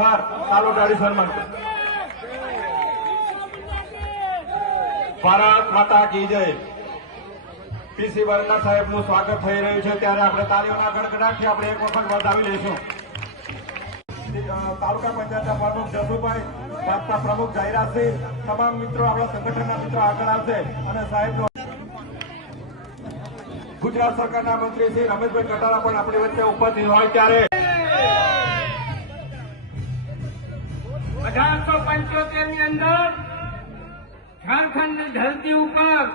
Far ચાલુ ગાડી સન્માન ભારત માતા કી જય. પીસી વર્મા સાહેબનું સ્વાગત થઈ રહ્યું છે. ત્યારે આપણે તાળીઓના ગડગડાટથી આપણે એક વખત વધાવી લઈશું. તાલુકા પંચાયતના પ્રમુખ જસુભાઈ ભાજપા પ્રમુખ જાહેરાતસિંહ તમામ મિત્રો, આપણા સંગઠનના મિત્રો આગળ આવશે. અને સાહેબનો ગુજરાત સરકારના મંત્રી શ્રી રમેશભાઈ કટારા પણ આપણી વચ્ચે ઉપસ્થિત હોય ત્યારે અઢારસો પંચોતેરની અંદર ઝારખંડની ધરતી ઉપર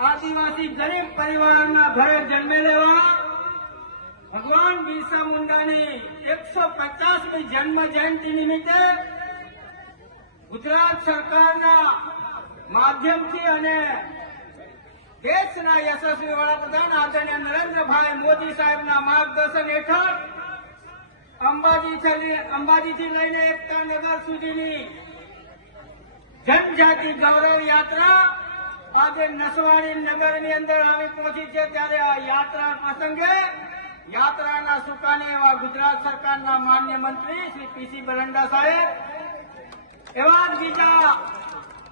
આદિવાસી ગરીબ પરિવારના ઘરે જન્મેલેવા ભગવાન બિરસા મુંડાની એકસો પચાસમી જન્મ જયંતિ નિમિત્તે ગુજરાત સરકારના માધ્યમથી અને દેશના યશસ્વી વડાપ્રધાન આદરણીય નરેન્દ્રભાઈ મોદી સાહેબના માર્ગદર્શન હેઠળ અંબાજી અંબાજીથી લઈને એકતા નગર સુધીની જનજાતિ ગૌરવ યાત્રા આજે નસવાડી નગરની અંદર આવી પહોંચી છે. ત્યારે આ યાત્રા પ્રસંગે યાત્રાના સુકાને એવા ગુજરાત સરકારના માન્ય મંત્રી શ્રી પીસી બરંડા સાહેબ, એવા જ બીજા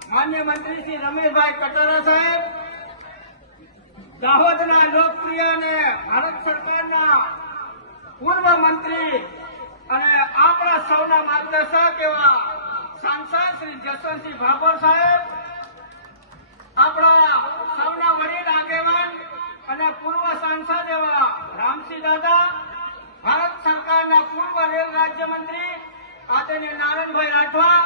માન્ય મંત્રી શ્રી રમેશભાઈ કટારા સાહેબ, દાહોદના લોકપ્રિય અને ભારત સરકારના પૂર્વ મંત્રી અને આપણા સૌના માર્ગદર્શક એવા સાંસદ શ્રી જસવંતસિંહ ભાભોર સાહેબ, આપણા સૌના વડીલ આગેવાન અને પૂર્વ સાંસદ એવા રામસિંહ દાદા, ભારત સરકારના પૂર્વ રેલ રાજ્યમંત્રી આદરણીય નારાયણભાઈ રાઠવા,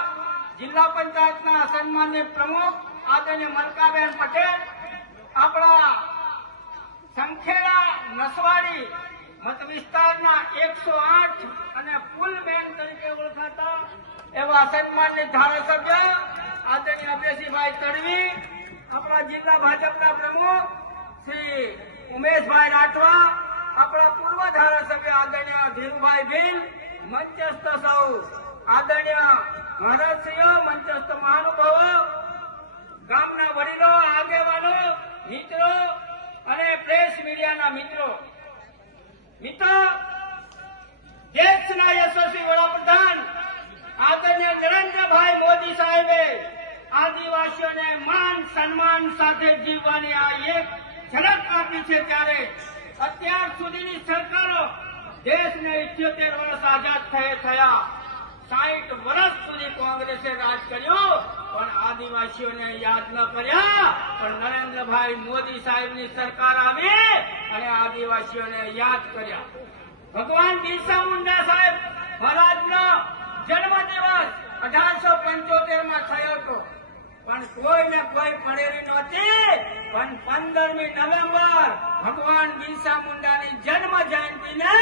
જિલ્લા પંચાયતના સન્માન્ય પ્રમુખ આદરણીય મલકાબેન પટેલ, આપણા સંખેડા નસવાડી મત વિસ્તારના એકસો આઠ અને પુલ બેન તરીકે ઓળખાતા એવા સન્માનિત ધારાસભ્ય આદરણીય અભ્યસીભાઈ તડવી, આપણા જિલ્લા ભાજપના પ્રમુખ શ્રી ઉમેશભાઈ રાઠવા, આપણા પૂર્વ ધારાસભ્ય આદરણીય ધીરુભાઈ ભીલ, મંચસ્થ સૌ આદરણીય ભરતસિંહ, મંચસ્થ મહાનુભાવો, ગામના વડીલો, આગેવાનો, મિત્રો અને પ્રેસ મીડિયાના મિત્રો. સાહેબે આદિવાસીઓને અત્યાર સુધીની સરકારો દેશને ઇઠ્યોતેર વર્ષ આઝાદ થયે સાહીઠ વર્ષ સુધી કોંગ્રેસે રાજ કર્યું પણ આદિવાસીઓને યાદ ન કર્યા પણ નરેન્દ્રભાઈ મોદી સાહેબની સરકાર આવી અને આદિવાસીઓને યાદ કર્યા. ભગવાન બિરસા મુંડા સાહેબ મહારાજનો જન્મદિવસ અઢારસો પંચોતેરમાં થયો હતો. પણ કોઈને કોઈ પડેલી નહોતી. પણ પંદરમી નવેમ્બર ભગવાન બિરસા મુંડાની જન્મ જયંતિને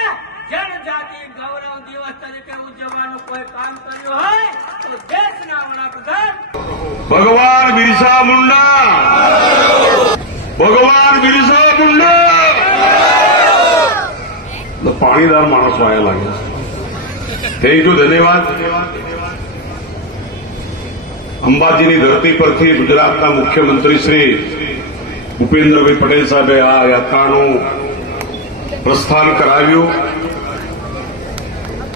જનજાતિ ગૌરવ દિવસ તરીકે ઉજવવાનું કોઈ કામ કર્યું હોય તો દેશના વડાપ્રધાન ભગવાન બિરસા મુંડા. ભગવાન બિરસા મુંડા તો માણસો આયા લાગે થેન્ક યુ ધન્યવાદ. અંબાજીની ધરતી પરથી ગુજરાતના મુખ્યમંત્રી શ્રી ભૂપેન્દ્રભાઈ પટેલ સાહેબે આ યાત્રાનું પ્રસ્થાન કરાવ્યું.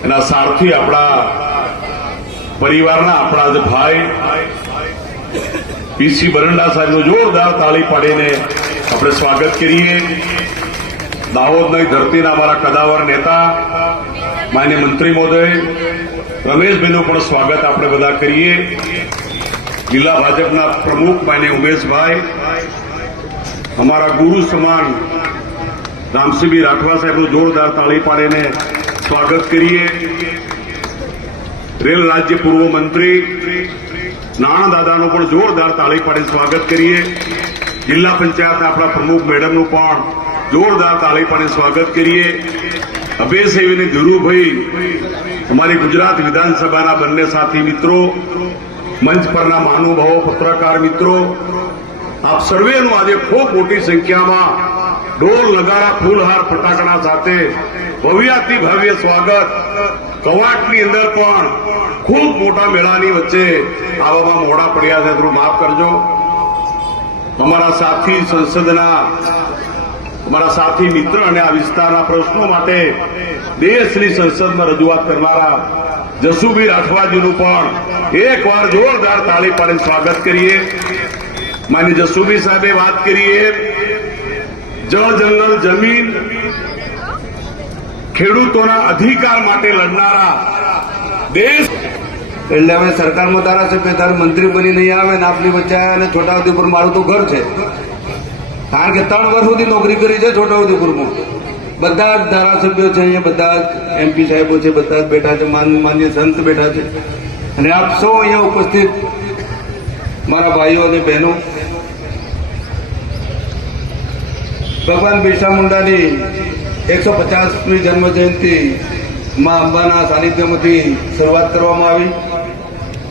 એના સારથી આપણા પરિવારના આપણા જે ભાઈ પીસી બરંડા સાહેબનું જોરદાર તાળી પાડીને આપણે સ્વાગત કરીએ. દાહોદની ધરતીના અમારા કદાવર નેતા, માન્ય મંત્રી મહોદય, રમેશભાઈનું પણ સ્વાગત આપણે બધા કરીએ. જિલ્લા ભાજપના પ્રમુખ માન્ય ઉમેશભાઈ, અમારા ગુરુ સમાન રામસિંહભાઈ રાઠવા સાહેબનું જોરદાર તાળી પાડીને સ્વાગત કરીએ. રેલ રાજ્ય પૂર્વ મંત્રી નાણાં દાદાનું પણ જોરદાર તાળી પાડી સ્વાગત કરીએ. જિલ્લા પંચાયતના આપણા પ્રમુખ મેડમનું પણ જોરદાર તાળી સ્વાગત કરીએ. અભયસિંહ અને ધીરુભાઈ, અમારી ગુજરાત વિધાનસભાના બંને સાથી મિત્રો, મંચ પરના મહાનુભાવો, પત્રકાર મિત્રો, આપ સર્વેનું આજે ખૂબ મોટી સંખ્યામાં ઢોલ, નગારા, ફૂલહાર, ફટાકડા સાથે ભવ્યાતિ ભવ્ય સ્વાગત. કવાટની અંદર પણ ખૂબ મોટા મેળાની વચ્ચે આવવામાં મોડા પડ્યા છે માફ કરજો. અમારા સાથી સંસદના અમારા સાથી મિત્ર અને આ વિસ્તારના પ્રશ્નો માટે દેશની સંસદમાં રજૂઆત કરનારા જસુભાઈ રાઠવાજીનું પણ એકવાર જોરદાર તાળી પાડીને સ્વાગત કરીએ. માની જસુભાઈ સાહેબે વાત કરીએ. જળ, જંગલ, જમીન ખેડૂતોના અધિકાર માટે લડનારા દેશ એટલે હવે સરકારમાં ધારાસભ્ય તાર મંત્રી બની નહીં આવે ને આપની વચ્ચે આવ્યા અને છોટાઉદેપુર મારું તો ઘર છે. કારણ કે ત્રણ વર્ષ સુધી નોકરી કરી છે છોટાઉદેપુરમાં બધા જ ધારાસભ્યો છે અહીંયા, બધા જ એમપી સાહેબો છે, બધા જ બેઠા છે, માન- માન્ય સંત બેઠા છે. અને આપ સૌ અહીંયા ઉપસ્થિત, મારા ભાઈઓ અને બહેનો. ભગવાન બિરસા મુંડાની એકસો પચાસમી જન્મ જયંતિ અંબાના સાનિધ્યમાંથી શરૂઆત કરવામાં આવી.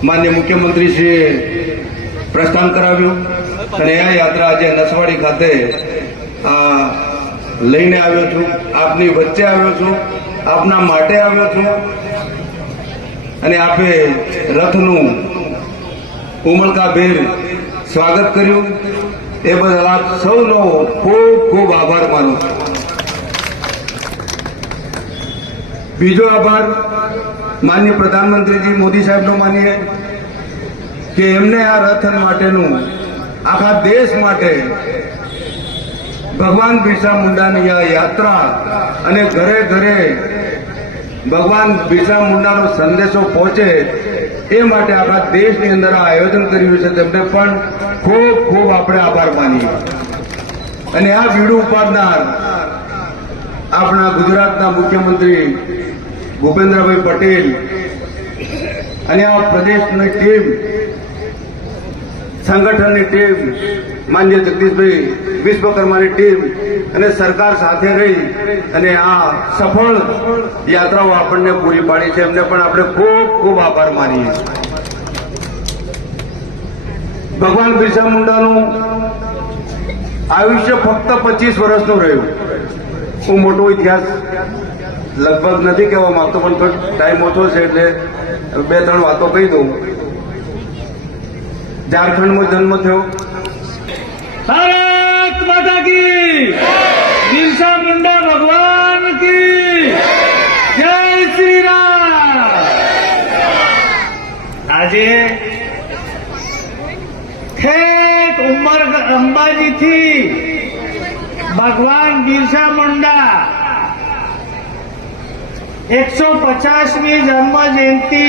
માન્ય મુખ્યમંત્રીશ્રીએ પ્રસ્થાન કરાવ્યું. અને યાત્રા આજે નસવાડી ખાતે લઈને આવ્યો છું. આપની વચ્ચે આવ્યો છું. આપના માટે આવ્યો છું. અને આપે રથનું ઉમળકાભેર સ્વાગત કર્યું. એ બદલ આપ સૌનો ખૂબ ખૂબ આભાર માનું છું. બીજો આભાર માન્ય પ્રધાનમંત્રીજી મોદી સાહેબનો માનીએ કે એમને આ રથ માટેનું આખા દેશ માટે ભગવાન બિરસા મુંડાની આ યાત્રા અને ઘરે ઘરે ભગવાન બિરસા મુંડાનો સંદેશો પહોંચે એ માટે આખા દેશની અંદર આ આયોજન કર્યું છે. તેમને પણ ખૂબ ખૂબ આપણે આભાર માનીએ. અને આ બીડું ઉપાડનાર આપણા ગુજરાતના મુખ્યમંત્રી ભૂપેન્દ્રભાઈ પટેલ અને આ પ્રદેશની ટીમ સંગઠનની ટીમ, માન્ય જગદીશભાઈ વિશ્વકર્માની ટીમ અને સરકાર સાથે રહી અને આ સફળ યાત્રાઓ આપણને પૂરી પાડી છે. એમને પણ આપણે ખૂબ ખૂબ આભાર માનીએ. ભગવાન બિરસા મુંડાનું આયુષ્ય ફક્ત પચીસ વર્ષનું રહ્યું. હું મોટો ઇતિહાસ લગભગ નથી કહેવા માંગતો, પણ ટાઈમ ઓછો છે એટલે બે, ત્રણ વાતો કહી દઉં. ઝારખંડમાં જન્મ થયો. ભારત માતા કી બિરસા મુંડા ભગવાન કી જય. શ્રી રામ આજે ઠેક ઉમર અંબાજીથી ભગવાન બિરસા મુંડા એકસો પચાસમી જન્મ જયંતિ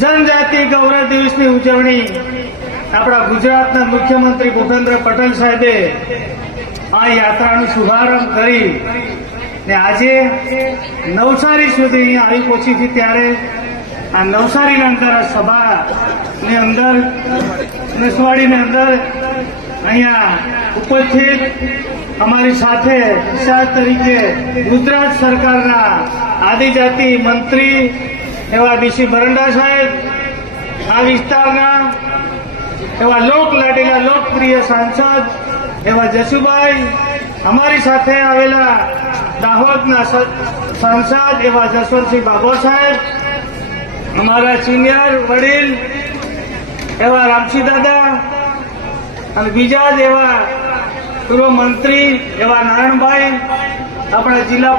જનજાતિ ગૌરવ દિવસની ઉજવણી આપણા ગુજરાતના મુખ્યમંત્રી ભૂપેન્દ્ર પટેલ સાહેબે આ યાત્રાનો શુભારંભ કરી ને આજે નવસારી સુધી અહીંયા આવી પહોંચી હતી ત્યારે આ નવસારીના અંદર સભાની અંદર નસવાડીની અંદર અહીંયા ઉપસ્થિત અમારી સાથે વિશાળ તરીકે ગુજરાત સરકારના આદિજાતિ મંત્રી એવા બીસી બરંડા સાહેબ, આ વિસ્તારના એવા લોક લાડીલા, લોકપ્રિય સાંસદ એવા જસુભાઈ, અમારી સાથે આવેલા દાહોદના સાંસદ એવા જસવંતસિંહ બાબો સાહેબ, અમારા સિનિયર વડીલ એવા રામસિંહ દાદા અને બીજા જ એવા પૂર્વ મંત્રી એવા નારાયણભાઈ, આપણા જિલ્લા